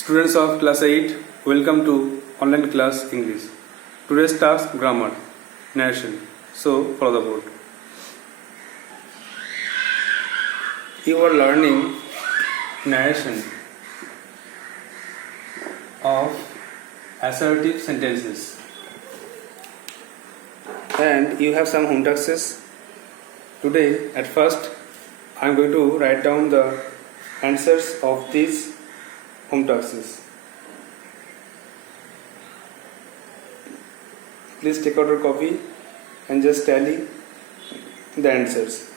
Students of class 8, welcome to online class English. Today's task grammar, narration. So follow the board. You are learning narration of assertive sentences and you have some home tasks. Today at first I am going to write down the answers of these home tasks. Please take out your copy and just tally the answers.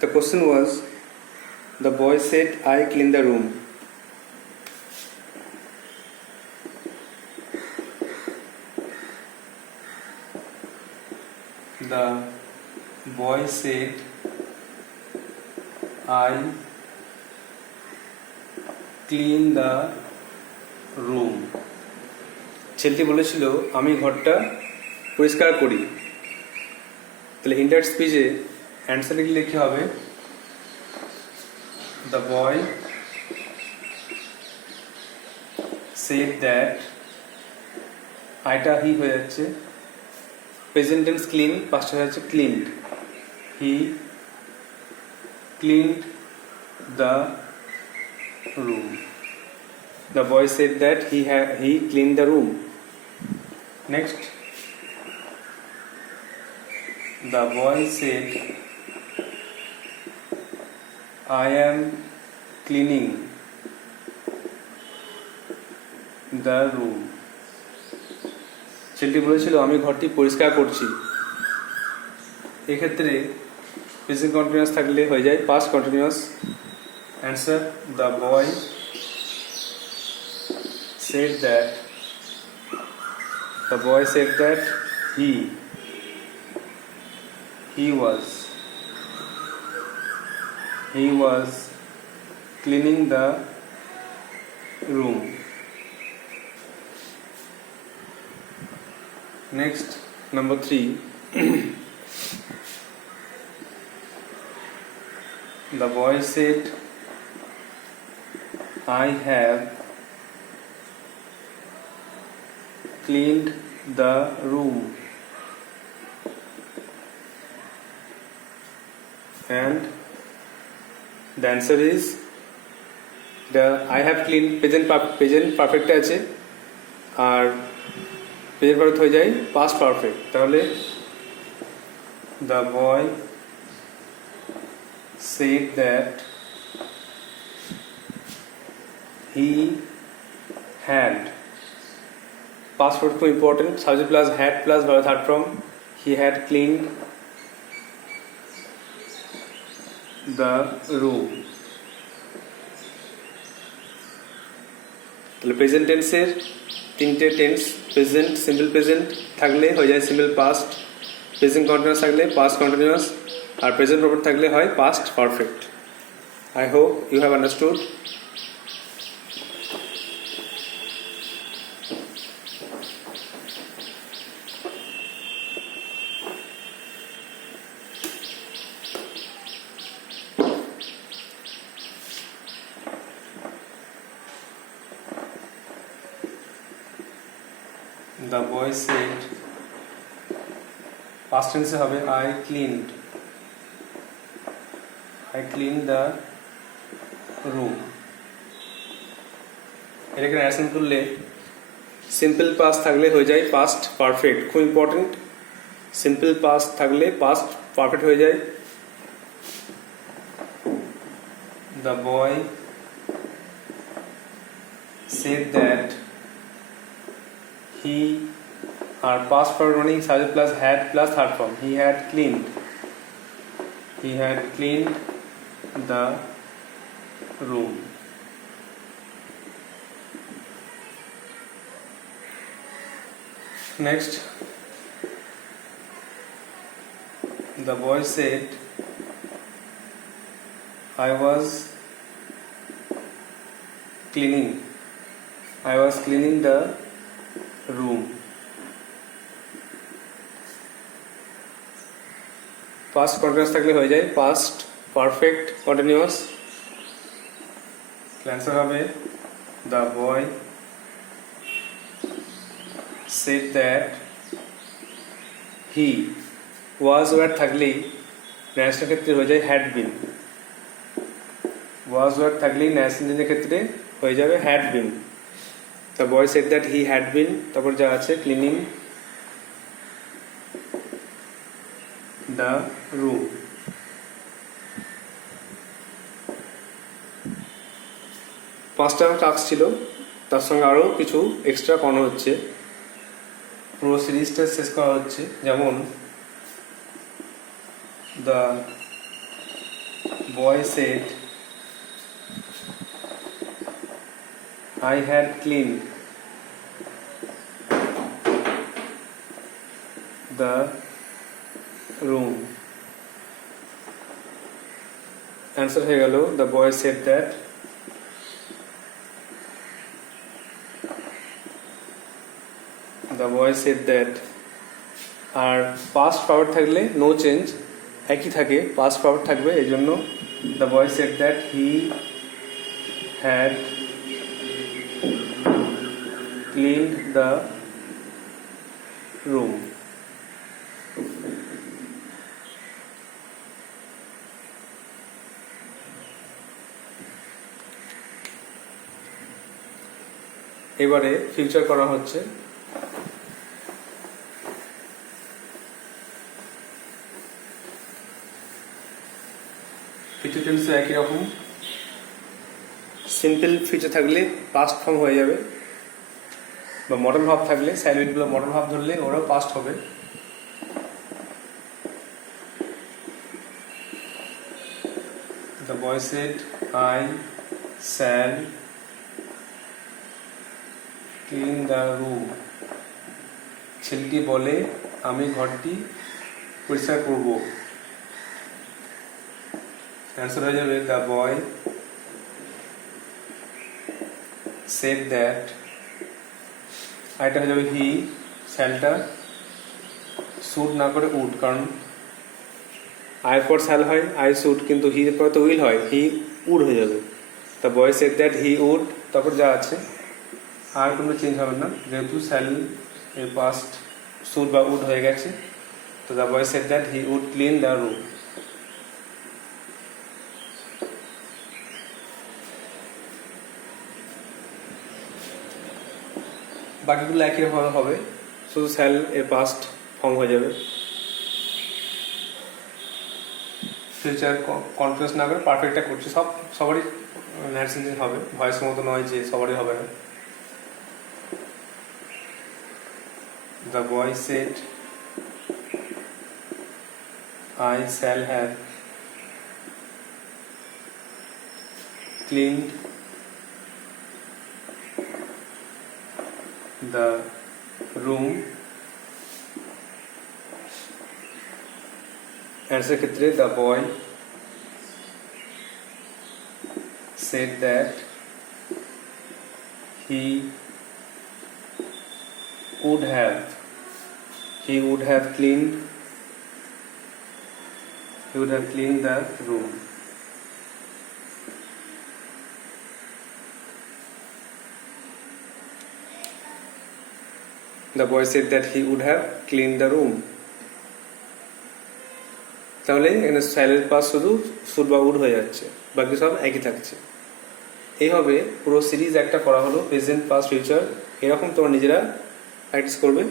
The question was, the boy said, I clean the room. The boy said, I clean the room. ছেলেটি বলেছিল আমি ঘরটা পরিষ্কার করি। তাহলে ইনডাইরেক্ট স্পিচে অ্যান্সার লিখলে কি হবে? The boy said that, আইটা হি হয়ে যাচ্ছে, প্রেজেন্ট টেন্স ক্লিন, পাস্ট হয়ে যাচ্ছে ক্লিনড। হি cleaned the room. The boy said that he cleaned the room. Next, the boy said, I am cleaning the room. ছেলেটি বলেছিল আমি ঘরটি পরিষ্কার করছি। এক্ষেত্রে প্রেজেন্ট কন্টিনিউয়াস থাকলে হয়ে যায় past continuous. Answer, the boy said that, the boy said that he was cleaning the room. Next, number 3. The boy said, I have cleaned the room. And the answer is, the I have cleaned present perfect আছে আর present perfect হয়ে যায় past perfect. তাহলে the boy said that he had, past perfect খুব important, subject plus had plus verb third form, he had cleaned the room. তাহলে present টেন্সের তিনটে tense, present simple present থাকলে হয়ে যায় সিম্পল পাস্ট, প্রেজেন্ট কন্টিনিউয়াস থাকলে past continuous, আর present perfect থাকলে হয় past perfect. I hope you have understood. The boy said, past tense হবে I cleaned the room. এটাকে ন্যারেশন করলে সিম্পল পাস্ট থাকলে হয়ে যায় পাস্ট পারফেক্ট, খুব ইম্পর্টেন্ট। সিম্পল পাস্ট থাকলে পাস্ট পারফেক্ট হয়ে যায়। The boy said that he, our past perfect running subject plus had plus third form, he had cleaned the room. Next, the boy said, I was cleaning. I was cleaning the room. Past continuous থাকলে হয়ে যায় past perfect continuous. Answer হবে the boy said that he was word থাকলেই ন্যাশনাল ক্ষেত্রে হয়ে যায় had been. was word থাকলেই ন্যাশনাল ক্ষেত্রে হয়ে যাবে had been. The boy said that he had been, তারপর যা আছে cleaning the room. পাঁচটা টাস্ক ছিল, তার সঙ্গে আরও কিছু এক্সট্রা করানো হচ্ছে, পুরো সিরিজটা শেষ করা হচ্ছে। যেমন the boy said I had cleaned the room. Answer হয়ে গেল the boy said that the boy said that. R past forward থাকলে no change, একই থাকে, past forward থাকবে, এই জন্য the boy said that he had cleaned the room. এবারে ফিউচার করা হচ্ছে। ফিউচার টেন্সে একই রকম, সিম্পল ফিউচার থাকলে পাস্ট ফর্ম হয়ে যাবে, বা মডার্ন ভাব থাকলে সাইলেন্টগুলো মডার্ন ভাব ধরলে ওরাও পাস্ট হবে। The boy said I shall clean the room. ছেলেটি বলে আমি ঘরটি পরিষ্কার করব। অ্যান্সার হয়ে যাবে the boy said that. এটা হয়ে যাবে হি, শ্যালটা শুড না করে উড, কারণ আই পর শ্যাল হয় আই শুড, কিন্তু হি পর তো উইল হয়, হি উড হয়ে যাবে। The boy said that he would, তারপর যা আছে আর কোনো চেঞ্জ হবে না, যেহেতু শ্যাল এর পাস্ট শুড বা উড হয়ে গেছে। তো the boy said that he would clean the room. বাকিগুলো একই রকম হবে, শুধু শ্যাল এর পাস্ট ফর্ম হয়ে যাবে। ফিউচার কনফিউজ না করে পারফেক্টটা করছি, সবারই নার্সিং হবে, ভয়েসের মতো নয় যে সবারই হবে না। The boy said I shall have cleaned the room. Answer ক্ষেত্রে the boy said that he would have cleaned the room. The boy said that he would have cleaned the room. তাহলে এখানে সাইলেন্ট পাস শুধু শুড বা উড হয়ে যাচ্ছে, বাকি সব একই থাকছে। এইভাবে পুরো সিরিজ একটা করা হলো, প্রেজেন্ট পাস্ট ফিউচার। এরকম তোমরা নিজেরা প্র্যাকটিস করবে।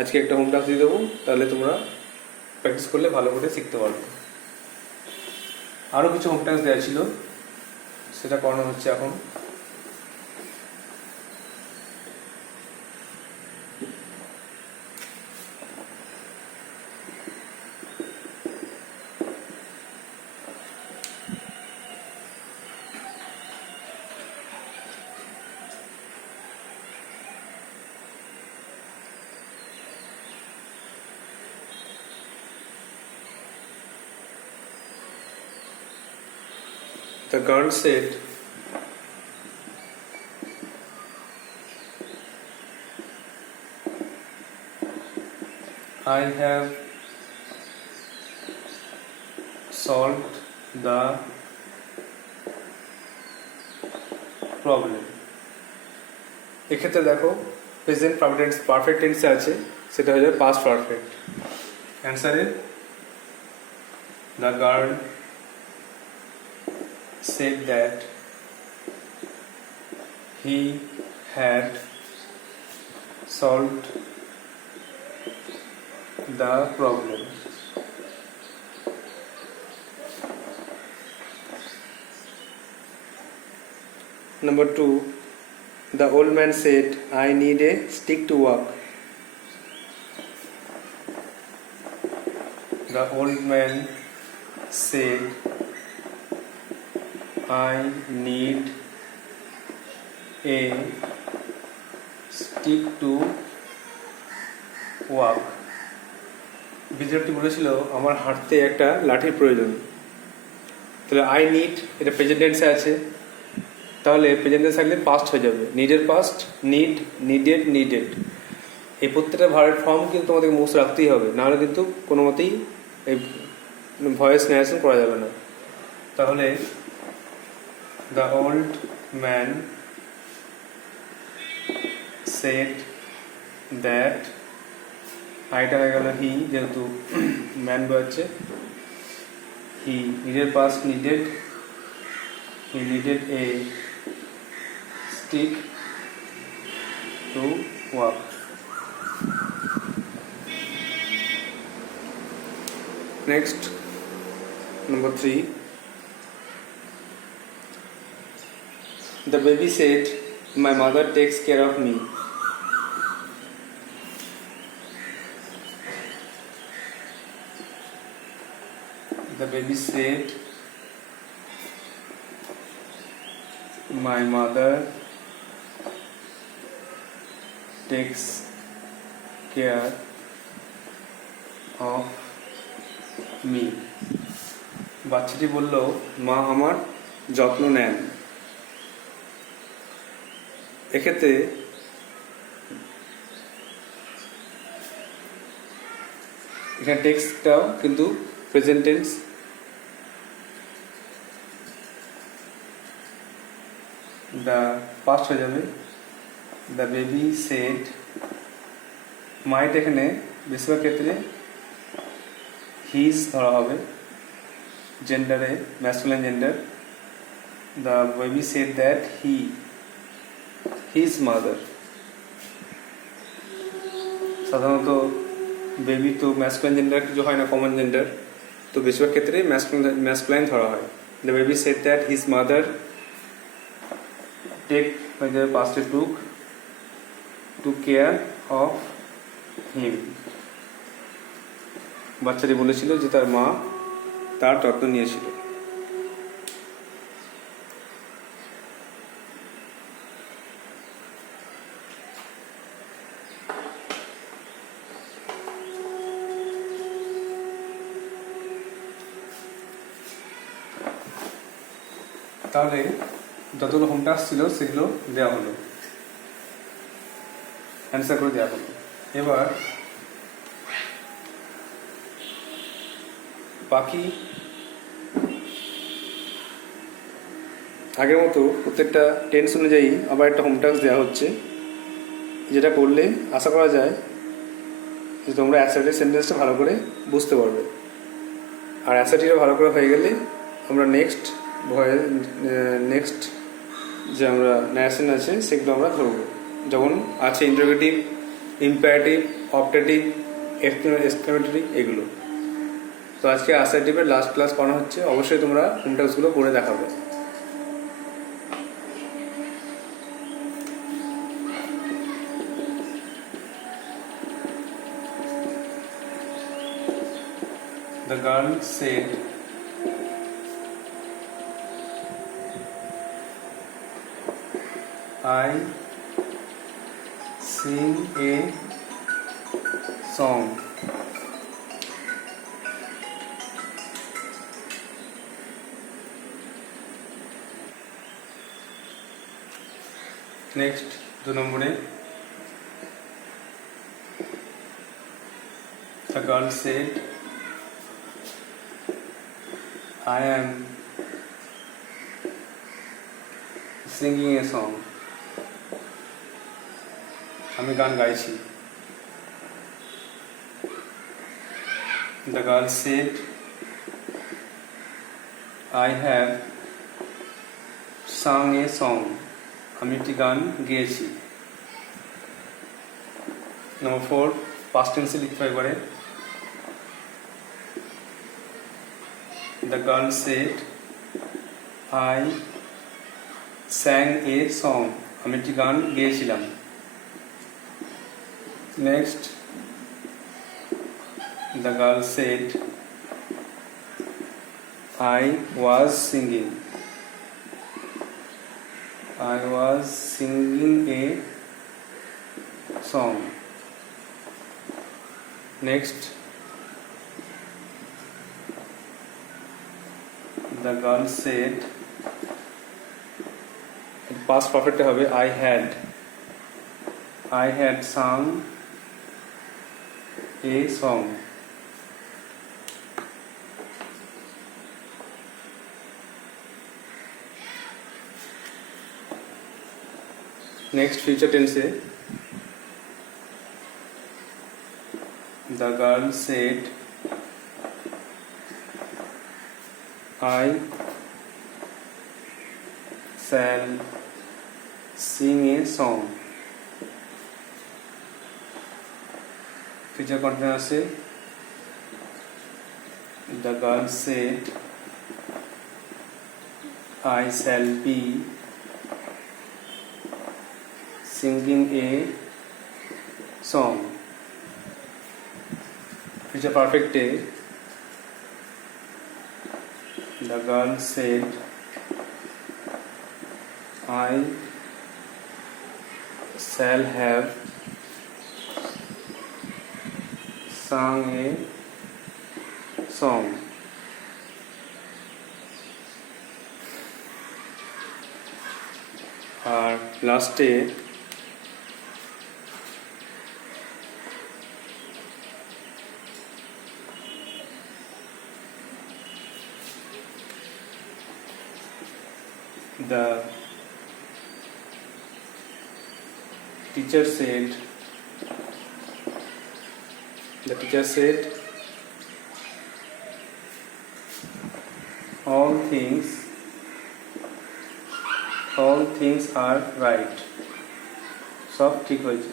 আজকে একটা হোম টাস্ক দিয়ে দেবো, তাহলে তোমরা প্র্যাকটিস করলে ভালো করে শিখতে পারবে। আরও কিছু হোম টাস্ক দেওয়া ছিল, সেটা করানো হচ্ছে এখন। The girl said, I have solved the problem. এক্ষেত্রে দেখো প্রেজেন্ট পারফেক্ট টেন্সে আছে, সেটা হয়ে যাবে পাস্ট পারফেক্ট। অ্যান্সারে the girl said that he had solved the problem. Number 2, the old man said, I need a stick to walk. The old man said, I need a stick to walk. বিদ্যার্থী বলেছিল আমার হাঁটতে একটা লাঠির প্রয়োজন। তাহলে I need, এটা প্রেজেন্ট টেন্সে আছে, তাহলে প্রেজেন্ট টেন্স থাকলে পাস্ট হয়ে যাবে। নিডের পাস্ট নিড, নিডেড, নিডেড। এই প্রত্যেকটা ভার্বের ফর্ম কিন্তু তোমাদেরকে মুখস্থ রাখতেই হবে, নাহলে কিন্তু কোনো মতেই এই ভয়েস ন্যারেশন করা যাবে না। তাহলে the old man said that, আইটা হয়ে গেল হি, যেহেতু ম্যান বোঝাচ্ছে। হি নিডেড পাস্ট নিডেড, হি নিডেড A stick to walk. Next, number 3. The baby said, my mother takes care of me. The baby said, my mother takes care of me. বাচ্চাটি বলল মা আমার যত্ন নেন। এক্ষেত্রে এখানে টেক্সটটাও কিন্তু প্রেজেন্ট টেন্স। দ্য পাস্ট হয়ে যাবে দ্য বেবি সেড। মাইট এখানে বেশিরভাগ ক্ষেত্রে হিজ ধরা হবে, জেন্ডারে masculine gender. The baby said that his mother. সাধারণত বেবি তো ম্যাসকুলাইন জেন্ডার কিছু হয় না, কমন জেন্ডার, তো বেশিরভাগ ক্ষেত্রে ম্যাসকুলাইন ধরা হয়। The baby said that his mother take হয়ে যাবে পাস্টে টুক, টু কেয়ার অফ হিম। বাচ্চাটি বলেছিল যে তার মা তার যত্ন নিয়েছিল। তাহলে যতগুলো হোম টাস্ক ছিল সেগুলো দেওয়া হলো, অ্যান্সার করে দেওয়া হলো। এবার বাকি আগের মতো প্রত্যেকটা টেন্স অনুযায়ী আবার একটা হোম টাস্ক দেওয়া হচ্ছে, যেটা করলে আশা করা যায় যে তোমরা অ্যাসার্টিভ সেন্টেন্সটা ভালো করে বুঝতে পারবে। আর অ্যাসার্টিভটা ভালো করে হয়ে গেলে আমরা নেক্সট যে আমরা ন্যারেশন আছে সেগুলো আমরা ধরবো। যেমন আছে ইন্টারোগেটিভ, ইম্পারেটিভ, অপটেটিভ, এক্সক্লেমেটরি, এগুলো। তো আজকে অ্যাসার্টিভের লাস্ট ক্লাস করানো হচ্ছে, অবশ্যই তোমরা হোম টাস্কগুলো করে দেখাবে। The girl said, I sing a song. Next, 2 নম্বরে The girl said, I am singing a song. আমি গান গাইছি। The girl said, I have sung a song. আমি একটি গান গেয়েছি। Number 4, past tense লিখতে হয় এবারে। The girl said, I sang a song. আমি একটি গান গেয়েছিলাম। Next, the girl said, I was singing. I was singing a song. Next, the girl said, past perfect হবে I had sung a song. Next, future tense. The girl said, I shall sing a song. Future continuous. The girl said, I shall be singing a song. Future perfect day. The girl said, I shall have sung a song. আর লাস্টে the teacher said, all things are right. সব ঠিক হয়েছে।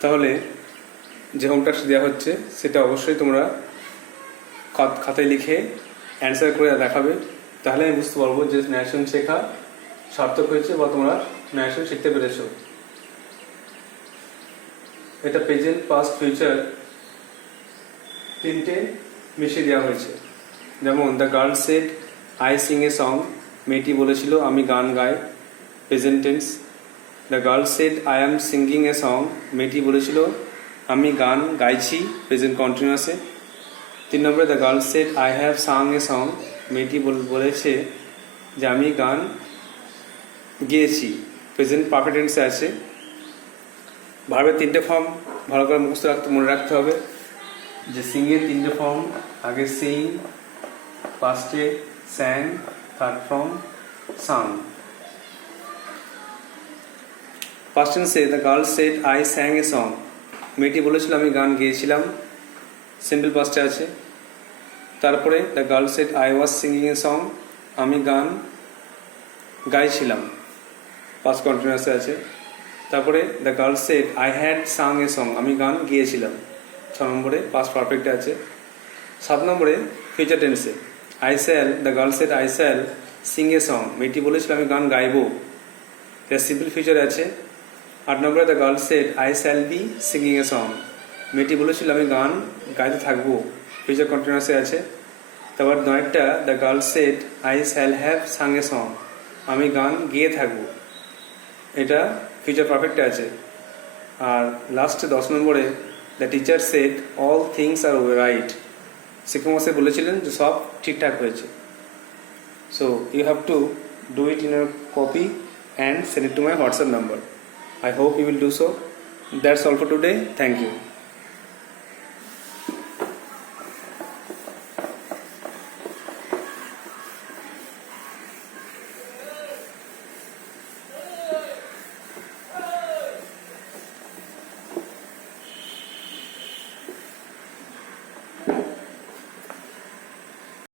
তাহলে যে home task দেওয়া হচ্ছে সেটা অবশ্যই তোমরা খাতায় লিখে অ্যান্সার করে দেখাবে, তাহলে আমি বুঝতে পারবো যে ন্যারেশন শেখা সার্থক হয়েছে বা তোমরা ন্যারেশন শিখতে পেরেছো। এটা প্রেজেন্ট, পাস্ট, ফিউচার তিনটে মিশিয়ে দেওয়া হয়েছে। যেমন the girl said I sing a song, মেয়েটি বলেছিল আমি গান গাই, present tense. The girl said I am singing a song, মেয়েটি বলেছিল আমি গান গাইছি, প্রেজেন্ট কন্টিনিউয়াসে। 3 নম্বরে the girl said I have Tsang a song, মেয়েটি বলেছে যে আমি গান গেয়েছি, প্রেজেন্ট পারফেক্ট টেন্সে আছে। ভার্বের 3টে ফর্ম ভালো করে মনে রাখতে হবে, যে সিংয়ের 3টে ফর্ম, আগে সিং, পাস্টে sang, third form sung. Past টেন্সে the girl said I sang a song, মেয়েটি বলেছিল আমি গান গেয়েছিলাম, সিম্পল পাস্টে আছে। তারপরে the girl said I was singing a song, আমি গান গাইছিলাম, পাস্ট কন্টিনিউয়াসে আছে। তারপরে the girl said I had sung a song, আমি গান গিয়েছিলাম, 6 নম্বরে পাস্ট পারফেক্টে আছে। 7 নম্বরে ফিউচার টেন্সে I shall, the girl said I shall sing a song, মেয়েটি বলেছিল আমি গান গাইবো, এটা সিম্পল ফিউচার আছে। 8 নম্বরে the girl said I shall be singing a song, মেয়েটি বলেছিল আমি গান গাইতে থাকবো, ফিউচার কন্টিনিউয়াসে আছে। তারপর 9টা the girl said I shall have Tsang a song, আমি গান গেয়ে থাকবো, এটা ফিউচার পারফেক্টে আছে। আর লাস্টে 10 নম্বরে the teacher said all things are right, শিক্ষকমশাই বলেছিলেন যে সব ঠিকঠাক হয়েছে। So you have to do it in a copy and send it to my WhatsApp number. I hope you will do so. That's all for today. Thank you.